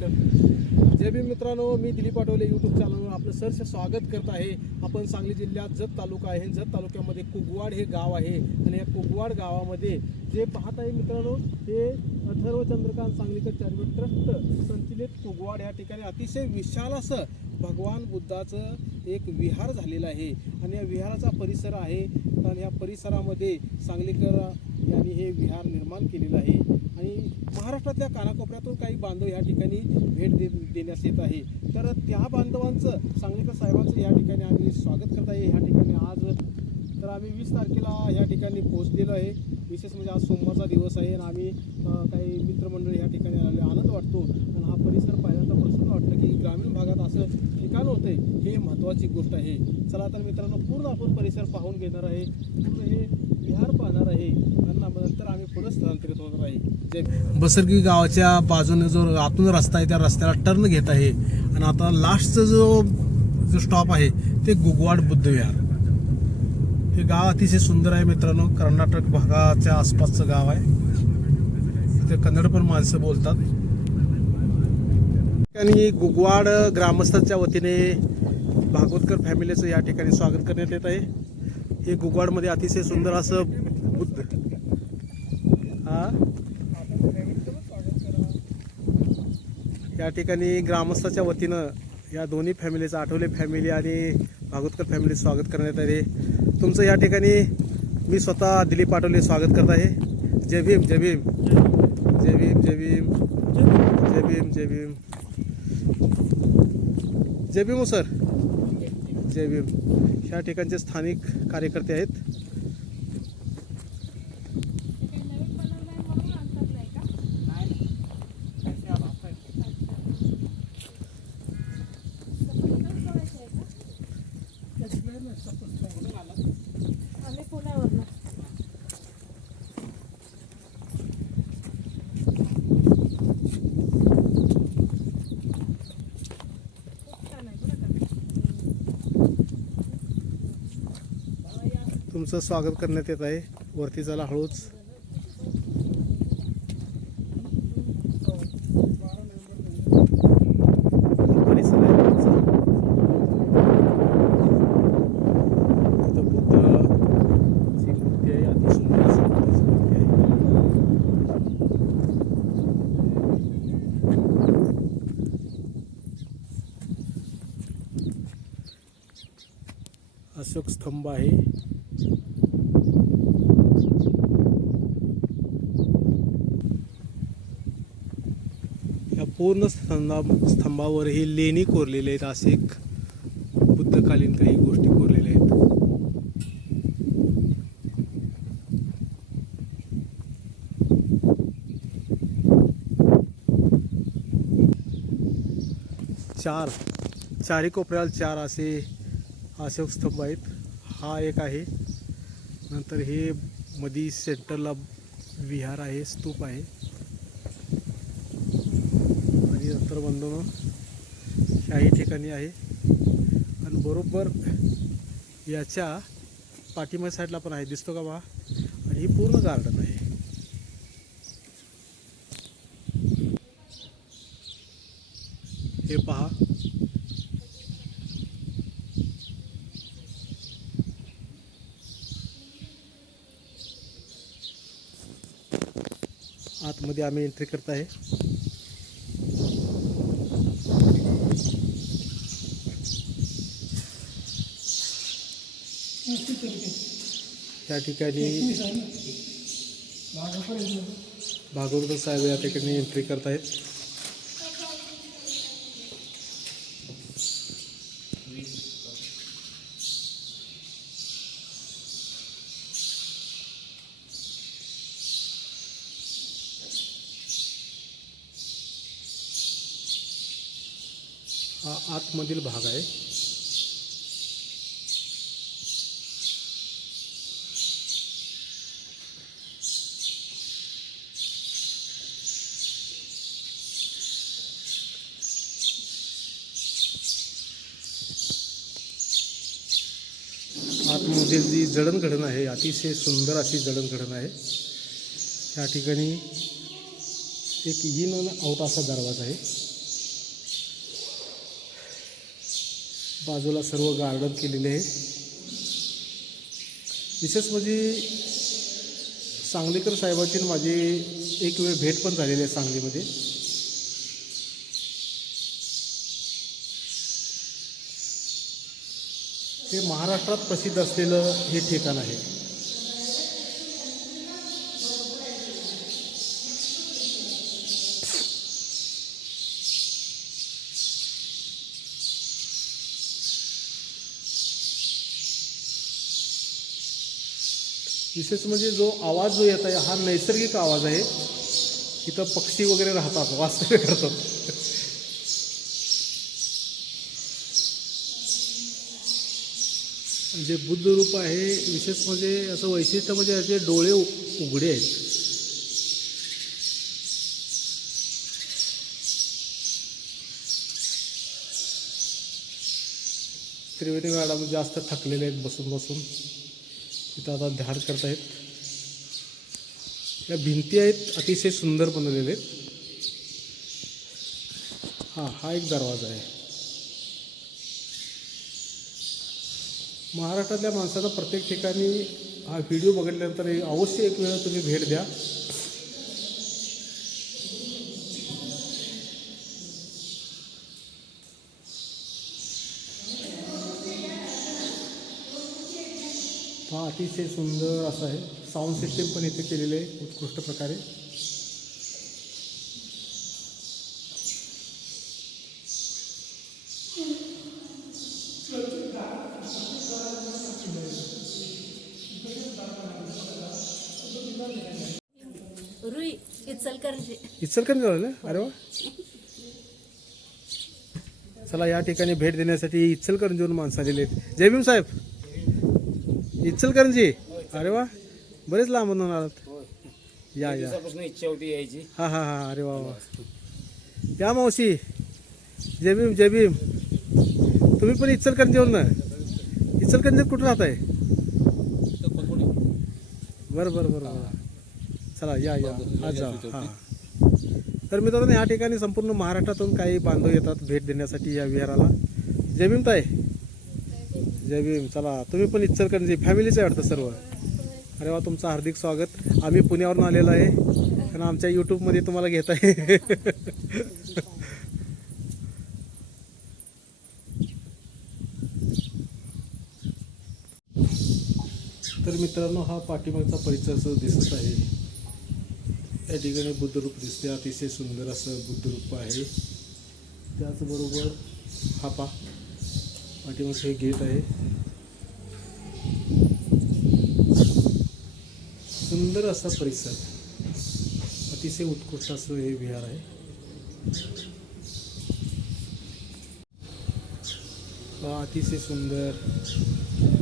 कर जय भीम मित्रांनो मी दिलीप आठवले यूट्यूब चॅनलवर आपलं सरसे स्वागत करत आहे. आपण सांगली जिल्ह्यात जत तालुका आहे. जत तालुक्यामध्ये कुगवाड हे गाव आहे. आणि या कुगवाड गावामध्ये जे पाहत आहे मित्रांनो हे अथर्व चंद्रकांत सांगलीकर चॅरिटेबल ट्रस्ट संचलित कुगवाड या ठिकाणी अतिशय विशाल असं भगवान बुद्धाचं एक विहार झालेलं आहे. आणि या विहाराचा परिसर आहे. आणि या परिसरामध्ये सांगलीकर यांनी हे विहार निर्माण केलेलं आहे. आणि महाराष्ट्रातल्या कानाकोपऱ्यातून काही बांधव या ठिकाणी भेट दे देण्यास येत आहे. तर त्या बांधवांचं सांगलीकर साहेबांचं या ठिकाणी आम्ही स्वागत करत आहे. ह्या ठिकाणी आज तर आम्ही वीस तारखेला या ठिकाणी पोहोचलेलो आहे. विशेष म्हणजे आज सोमवारचा दिवस आहे आणि आम्ही काही मित्रमंडळ या ठिकाणी आले आनंद वाटतो. आणि हा परिसर पाहिल्यानंतर प्रसन्न वाटतं की ग्रामीण भागात असं ठिकाण होते हे महत्त्वाची गोष्ट आहे. चला तर मित्रांनो पूर्ण आपण परिसर पाहून घेणार आहे. पूर्ण हे विहार पाहणार आहे. पुढे स्थलांतरित होणार आहे. बसरगी गावाच्या बाजूने जो आतून रस्ता आहे त्या रस्त्याला टर्न घेत आहे. आणि आता लास्टचा जो जो स्टॉप आहे ते गुगवाड बुद्धविहार. हे गाव अतिशय सुंदर आहे मित्रांनो. कर्नाटक भागाच्या आसपासचं गाव आहे. इथे कन्नड पण माणसं बोलतात. आणि गुगवाड ग्रामस्थांच्या वतीने भागवतकर फॅमिलीचं या ठिकाणी स्वागत करण्यात येत आहे. हे गुगवाडमध्ये अतिशय सुंदर असं बुद्ध हा? या ठिकाणी ग्रामस्थाच्या वतीनं या दोन्ही फॅमिलीचं आठवले फॅमिली आणि भागवतकर फॅमिली स्वागत करण्यात आले. तुमचं या ठिकाणी मी स्वतः दिलीप आठवले स्वागत करत आहे. जय भीम जय भीम. जय भीम जय भीम. जय भीम जय भीम. जय भीम हो, सर. जय भीम. ह्या ठिकाणचे स्थानिक कार्यकर्ते आहेत. तुमचं स्वागत करण्यात येत आहे. वरती चला हळूच. अशोक स्तंभ आहे. इथं बुद्धाची मूर्ती आहे अतिसुंदर अशी बुद्धाची मूर्ती आहे अशोक स्तंभ आहे या पूर्ण स्तंभा स्तंभावरही लेणी कोरलेले आहेत असे एक बुद्धकालीन काही गोष्टी कोरलेल्या आहेत. चार चारी कोपऱ्याला चार असे अशोक स्तंभ आहेत. हा एक आहे. नंतर हे मधी सेंटरला विहार आहे स्तूप आहे. आणि नंतर शाही ह्याही ठिकाणी आहे. आणि बरोबर याच्या पाठीमा साईडला पण आहे. दिसतो का बा? आणि ही पूर्ण गार्डन आहे. हे पहा. आतमध्ये आम्ही एंट्री करत आहे. या ठिकाणी भागवत साहेब या ठिकाणी एंट्री करत आहेत हा आतमधील भाग आहे. जडणघडण आहे अतिशय सुंदर अशी जडणघडण आहे. या ठिकाणी एक इन आणि आउट असा दरवाजा आहे. बाजूला सर्व गार्डन केलेले आहे. विशेष म्हणजे सांगलीकर साहेबांची माझी एक वेळ भेट पण झालेली आहे सांगलीमध्ये. हे महाराष्ट्रात प्रसिद्ध असलेलं हे ठिकाण आहे. विशेष म्हणजे जो आवाज जो येत आहे हा नैसर्गिक आवाज आहे. इथं पक्षी वगैरे राहतात वास्तव्य करतात. जे बुद्ध रूप आहे विशेष म्हणजे असं वैशिष्ट्य म्हणजे याचे डोळे उ- उघडे आहेत. त्रिवेणी मॅडम जास्त थकलेले आहेत बसून बसून. तिथं आता ध्यान करत आहेत या भिंती आहेत अतिशय सुंदर बनवलेले आहेत. हा हा एक दरवाजा आहे. महाराष्ट्रातल्या माणसाचा प्रत्येक ठिकाणी हा व्हिडिओ बघितल्यानंतर अवश्य एक वेळा तुम्ही भेट द्या. हा अतिशय सुंदर असं आहे साऊंड सिस्टीम पण इथे केलेली आहे उत्कृष्ट प्रकारे. इचलकरंजी झालं अरे वा. चला या ठिकाणी भेट देण्यासाठी इचलकरंजीवरून माणसं आलेली आहेत. जय भीम साहेब. इचलकरंजी. अरे वा. बरेच लांबून आलात. या या. इच्छा होती यायची. हा हा हा. अरे वा वा. या मावशी. जय भीम जय भीम. तुम्ही पण इचलकरंजीवरून ना इचलकरंजीत कुठं राहताय? बरं बरं बरं बरं. चला या या. आज जा. हां. तर मित्रांनो या ठिकाणी संपूर्ण महाराष्ट्रातून काही बांधव येतात भेट देण्यासाठी या विहाराला. जय भीम ताई. जय भीम. चला तुम्ही पण इचलकरंजी फॅमिलीचं आहे वाटतं सर्व. अरे वा तुमचं हार्दिक स्वागत. आम्ही पुण्यावरून आलेलो आहे. कारण आमच्या यूट्यूबमध्ये तुम्हाला घेत आहे. तर मित्रांनो हा पाठीमागचा परिसर दिसत आहे. या ठिकाणी बुद्धरूप दिसते अतिशय सुंदर असं बुद्धरूप आहे. त्याचबरोबर हा पा. पाठीमागचं हे गेट आहे. सुंदर असा परिसर. अतिशय उत्कृष्ट असं हे विहार आहे. हा अतिशय सुंदर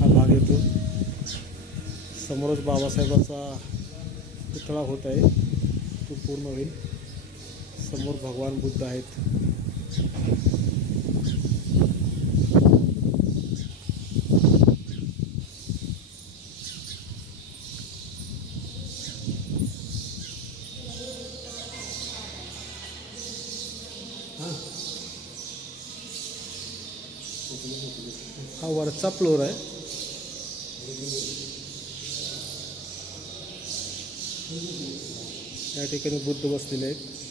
हा भाग येतो. समोरच बाबासाहेबाचा पुतळा होत आहे. वस्तू पूर्ण होईल. समोर भगवान बुद्ध आहेत. हा. वरचा फ्लोर आहे. या ठिकाणी बुद्ध बसलेले आहेत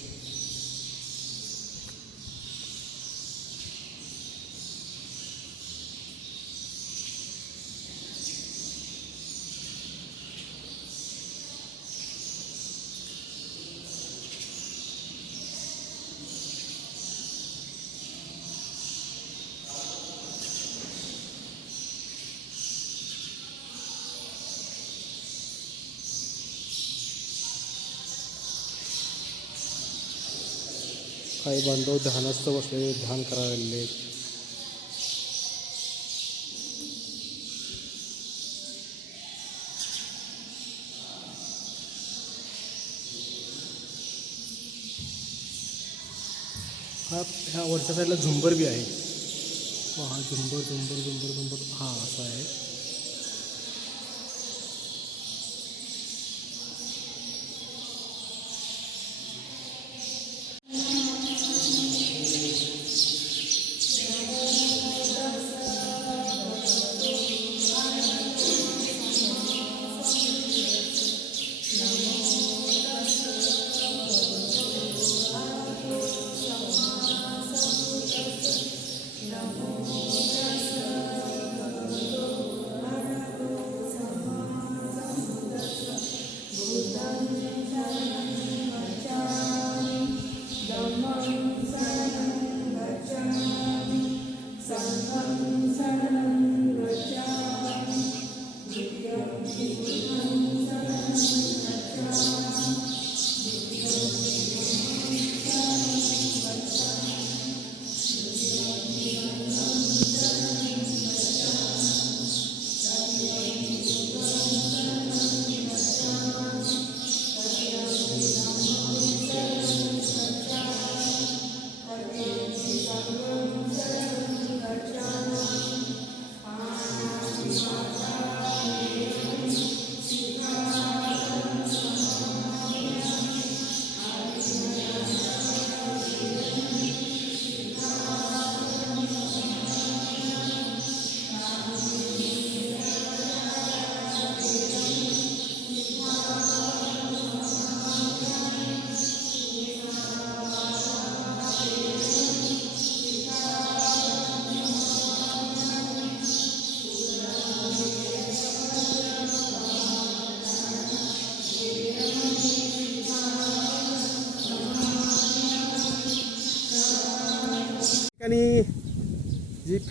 काही बांधव ध्यानस्थ बसलेले ध्यान करायला. लागले हा ह्या वरच्या साईडला झुंबर बी आहे. हा झुंबर झुंबर झुंबर झुंबर. हा असा आहे.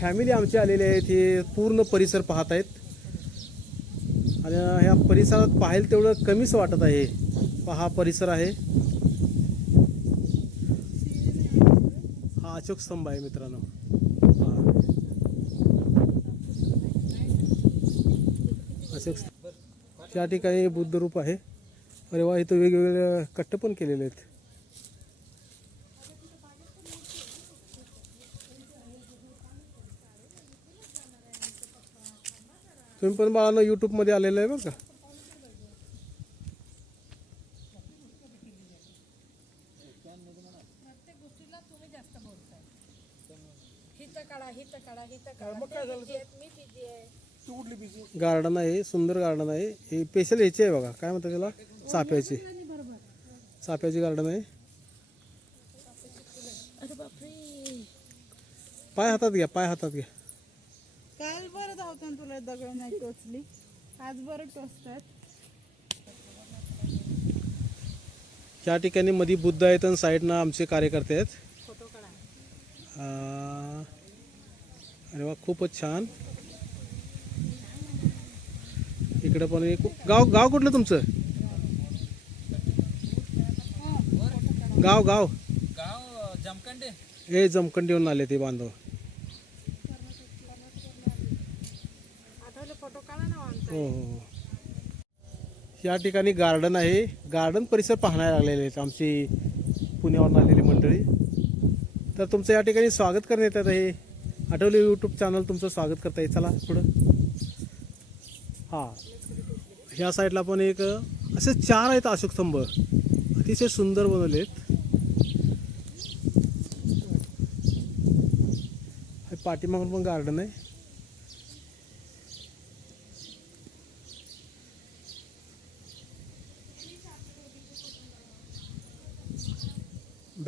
फॅमिली आमची आलेली आहे ते पूर्ण परिसर पाहत आहेत. आणि ह्या परिसरात पाहायला तेवढं कमीच वाटत आहे. पहा परिसर आहे. हा अशोक स्तंभ आहे मित्रांनो. अशोक स्तंभ. त्या ठिकाणी बुद्ध रूप आहे. अरे वा इथं वेगवेगळे कट्ट पण केलेले आहेत. तुम्ही पण बाळांना यूट्यूबमध्ये आलेलं आहे बरं का. गार्डन आहे? सुंदर गार्डन आहे. हे स्पेशल ह्याचे आहे बघा. काय म्हणतात त्याला? चाफ्याचे. चाफ्याचे गार्डन आहे. पाय हातात घ्या पाय हातात घ्या. बरं धावताना तुला दगड नाही टोचली. आज बरं टोचतात. या ठिकाणी मध्ये बुद्ध आहेत आणि साईडनं आमचे कार्यकर्ते आहेत. फोटो काढा. अं, अरे वा खूपच छान. इकडं पण एक गाव गाव कुठलं तुमचं? गाव गाव. गाव जमखंडे. हे जमखंडीहून आले ते बांधव आठवले फोटो काढा ना आमचा हो हो हो. हो. या ठिकाणी गार्डन आहे. गार्डन परिसर पाहण्याला लागलेले आहेत आमची पुण्यावरून आलेली मंडळी. तर तुमचं या ठिकाणी स्वागत करण्यात येत आहे. आठवले यूट्यूब चॅनल तुमचं स्वागत करता येईल. चला पुढं. हां. ह्या साईडला पण एक असे चार आहेत अशोक स्तंभ. अतिशय सुंदर बनवले आहेत हे पाठीमागून पण गार्डन आहे.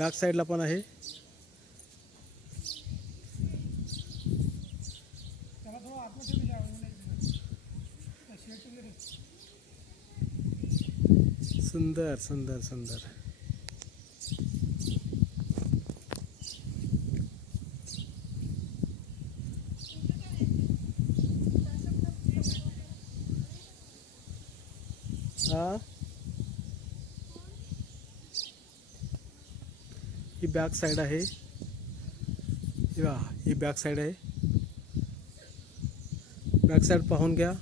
बॅक साईडला पण आहे. सुंदर सुंदर सुंदर. हा? बॅक साईड आहे. ही बॅक साईड आहे. बॅक साईड पाहून घ्या.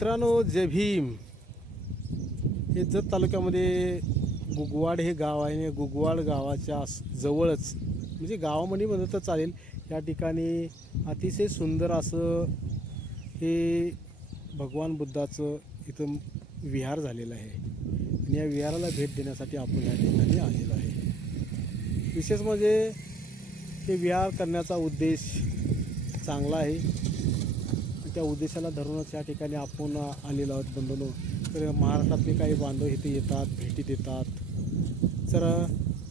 मित्रांनो जय भीम. हे जत तालुक्यामध्ये गुगवाड हे गाव आहे आणि गुगवाड गावाच्या जवळच म्हणजे गावामध्ये म्हणत तर चालेल या ठिकाणी अतिशय सुंदर असं हे भगवान बुद्धाचं इथं विहार झालेलं आहे. आणि या विहाराला भेट देण्यासाठी आपण या ठिकाणी आलेलो आहे. विशेष म्हणजे हे विहार करण्याचा उद्देश चांगला आहे. त्या उद्देशाला धरूनच या ठिकाणी आपण आलेलो आहोत बंधनो. तर महाराष्ट्रातले काही बांधव इथे येतात भेटी देतात. तर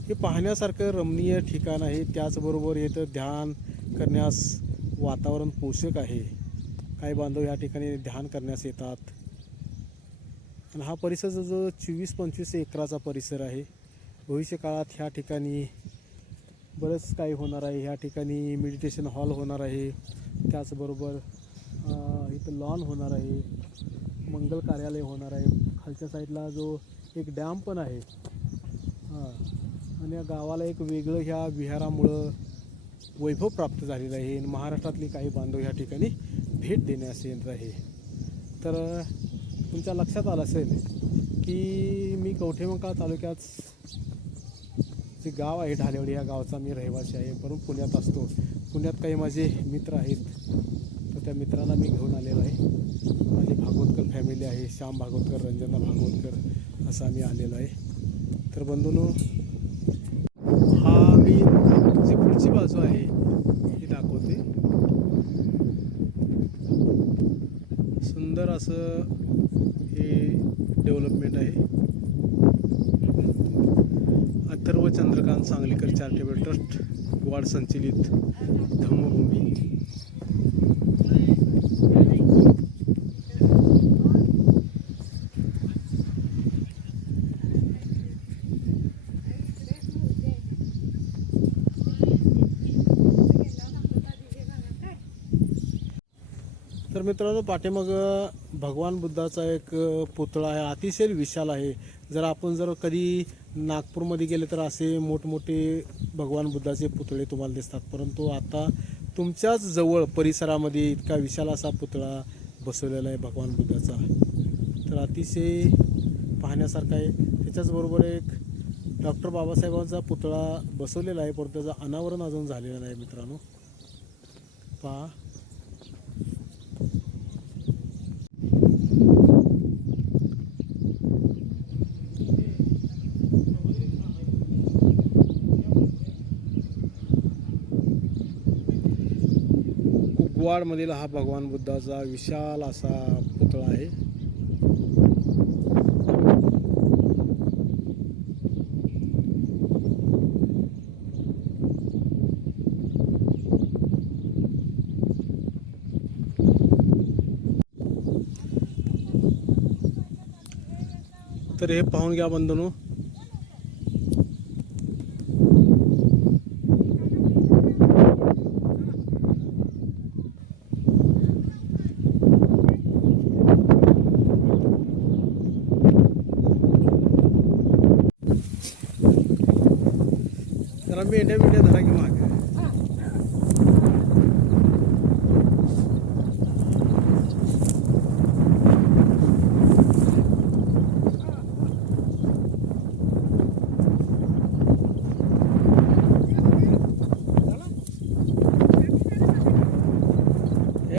हे पाहण्यासारखं रमणीय ठिकाण आहे. त्याचबरोबर इथं ध्यान करण्यास वातावरण पोषक आहे. काही बांधव या ठिकाणी ध्यान करण्यास येतात. आणि हा परिसर जो चोवीस पंचवीस एकराचा परिसर आहे. भविष्यकाळात ह्या ठिकाणी बरंच काही होणार आहे. ह्या ठिकाणी मेडिटेशन हॉल होणार आहे. त्याचबरोबर इथं लॉन होणार आहे मंगल कार्यालय होणार आहे. खालच्या साईडला जो एक डॅम पण आहे. हां. आणि या गावाला एक वेगळं ह्या विहारामुळं वैभव प्राप्त झालेलं आहे. आणि महाराष्ट्रातली काही बांधव ह्या ठिकाणी भेट देण्यास येत आहे. तर तुमच्या लक्षात आलं असेल की मी कवठेमंकाळ तालुक्यात जे गाव आहे ढालेवडी या गावचा मी रहिवासी आहे. परंतु पुण्यात असतो. पुण्यात काही माझे मित्र आहेत. तर त्या मित्राला मी घेऊन आलेलो आहे. माझी भागवतकर फॅमिली आहे श्याम भागवतकर रंजना भागवतकर असं आम्ही आलेलो आहे. तर बंधूनो हा मी जी पुढची बाजू आहे ही दाखवते. सुंदर असं हे डेव्हलपमेंट आहे. Atharva Chandrakant Sangalikar charitable trust ward संचलित धम्मभूमी तर मित्रांनो पाठीमाग भगवान बुद्धाचा एक पुतळा आहे अतिशय विशाल आहे. जर आपण जर कधी नागपूरमध्ये गेले तर असे मोठमोठे भगवान बुद्धाचे पुतळे तुम्हाला दिसतात. परंतु आता तुमच्याच जवळ परिसरामध्ये इतका विशाल असा पुतळा बसवलेला आहे भगवान बुद्धाचा. तर अतिशय पाहण्यासारखा आहे. त्याच्याचबरोबर एक डॉक्टर बाबासाहेबांचा पुतळा बसवलेला आहे परंतु त्याचं अनावरण अजून झालेलं नाही मित्रांनो. पहा. कुकवाडमधील हा भगवान बुद्धाचा विशाल असा पुतळा आहे. तर हे पाहून घ्या बंधनू. மீண்டும் மீண்டும் நடக்குமாங்க